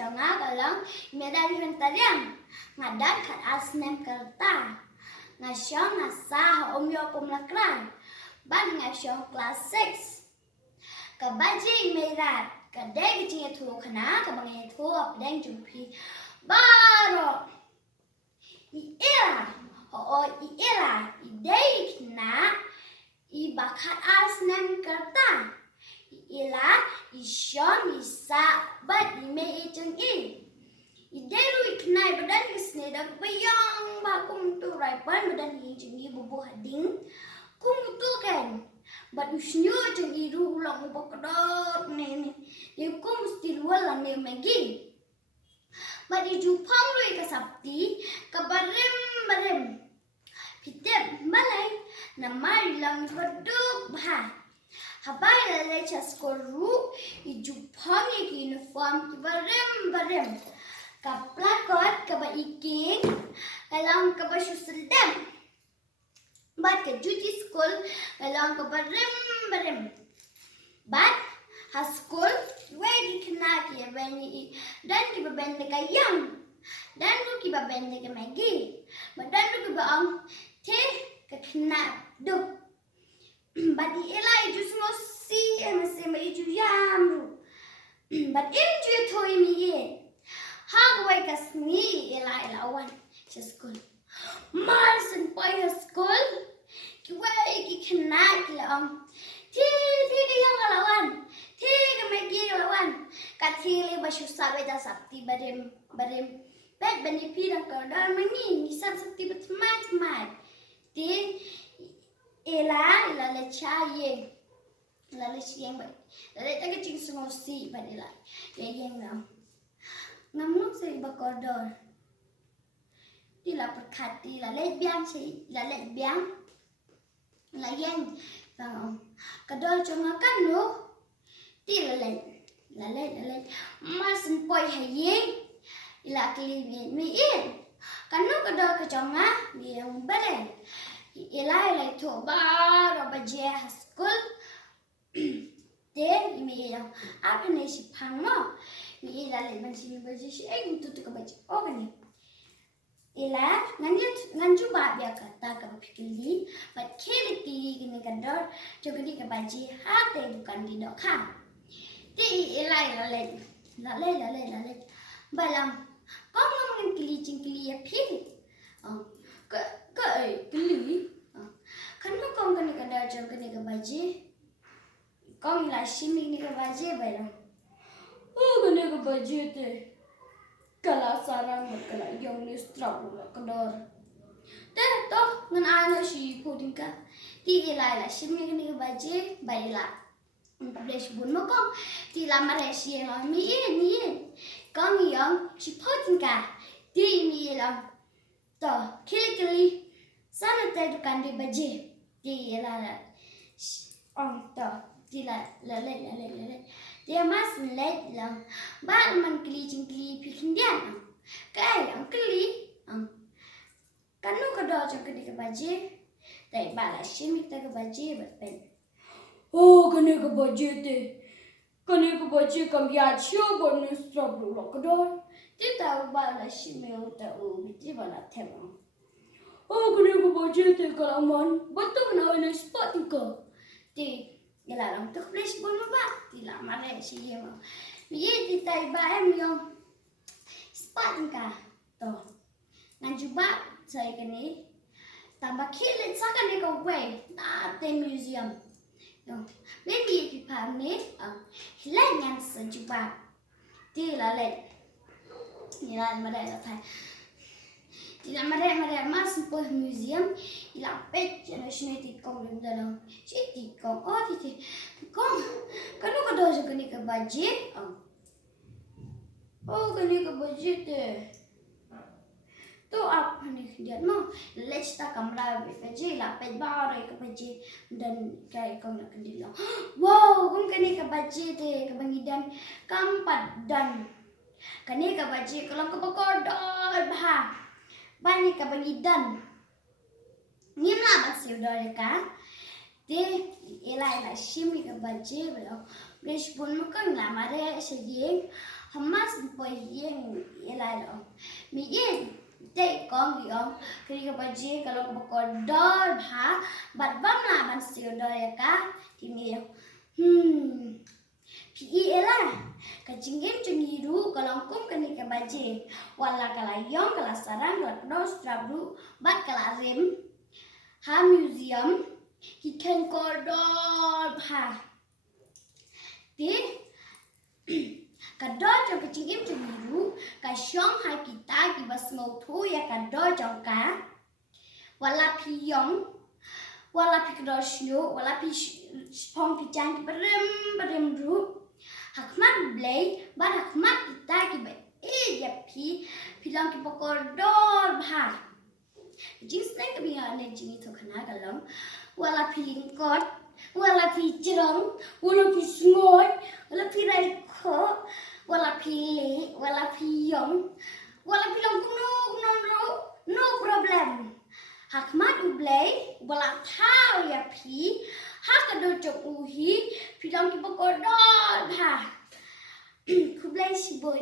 jangan kalau Medarihun Tariang ngadat kat asnem kerta ngasyong ngasah yo pemlakran ban ngasyong kelas 6 ke Baje Meirad ke deg jinge tu khana ke bangai tu apdeng jumpi baro iela iela idei khna I bakat asnem kerta iela isyong isa bat ime ijeng Ideru iknai badan kisne dak bayang ba kum tu raipan badan ijeng bubu hading kum tu kan bat usnyo jeng iru ulang bokdot ne kum mesti luar ne magi bat ijupang lui ka sapti ka barem pitep balai namai lang berduk bah habai lalai chaskoru ijupang uniform ki barem Kaplakot kaba iking kalang kaba suseldam bat ke duty school kalang kaba rem bat ha school wedi kena ki bani dan ki bende kayang dan du ki bende ke magi badan du ki ang te ke kena du bat elai ju si emse mai ju yam bat im ju thoi mi ye Hagway kasni ila wan sa school. Marsan pa sa school. Kiway kikina kilaong. Tili yung alawan. Tili may kilawan. Katili ba siya sabi da sapti barim. Bet banipirang kardar mangin. Isang sapti ba tumay. Ti ila lechaye. Ila lechiyeng ba. Ila tagaching sungosi ba nila. Yayeng na. Namun saya berkodor. Tila perkati la lebiang si la lebiang la yang tang kadol chongakan no tila la masin poi hayeng ila kli mi kanu kadol kachonga yang bale ila to ba baje school then imi yang apa ni si pangmo ni ila le man sini baje si tu ka baje ogani ila nganju ba bia kata ka pikili but kele ti gini kador jogani ka baje ha te bukan di dok ha ti ila le balang kau ngomongin kili ya pili ke kili kan kau kan kador jogani ka baje kau ila sini ni ka baje balang gane ka baje te kala sarang kala yang ni struggle kador te to ngan ana si puding ka ti ila sini gane ka baje baila publish bun mo kong ti la mare si no mi kong yang si puding ka ti mi la to kili sana te dukan di baje ti ila to ti la dia mas let lang ba man kli pikindian kai ang kli kanu kado jang kedi ka baje dai bala shimi ta ka baje bat pen kane ka baje kam ya chio bon ni strap lo kado ti ta bala shimi uta biti bala them kane ka baje te kalaman batum na na spot ko ti Gila lang tu flash bon mo ba? Tila mare siya mo. Miye ti tay ba em yung spot ka to. Nanjuba sa kani tambah kilit sa kani ko way na te museum. Yung maybe ti pa ni hilangan sa juba. Tila le. Nila mare la tay. Tila mare mas po museum ila pet generation ti kong lim dalang ti kong ti kong kanu ka dojo kani ka baje kani ka baje te to apa ni dia no let's ta kamera baje la pet bare ka baje dan kai kong nak kendila wow kong kani ka baje te ka bangidan kampat dan kani ka baje kalau ka bakodor bah bani ka bangidan Nimla masih udah ka, deh ila shimi ka baje belo, besh pun makan la mare sejeng, Hamas boy yang elai lo. Mien dek kong giong kiri ke baje kalau ke bokor dor ha bat bam la ban sil dor ya ka tini yo. Pi elai ka jingim jengiru kalau kum kani ke baje wala kala yong kala sarang kala no strabru bat kala rim ha museum hi ken ko dor ha. Ti Kador trong cái chim trong miru, cái song hai kita di bas ngau thu ya kador trong cá, wala pi yong, wala pi kador snow, wala pi pong pi jang berem ru, hakmat blay, bad hakmat kita di ba ya pi long ki pokor dor bah. Jis neng ke biar neng jingi tu kena kalong, wala pi lingkot, wala pi jerong, wala pi sngoi, wala pi raiko. Wala pilih, wala piyong, wala pilong no problem. Hakmat ublay, wala tau ya pi, hakado jok uhi, pilong ki pokor dor ha. Kublay si boy.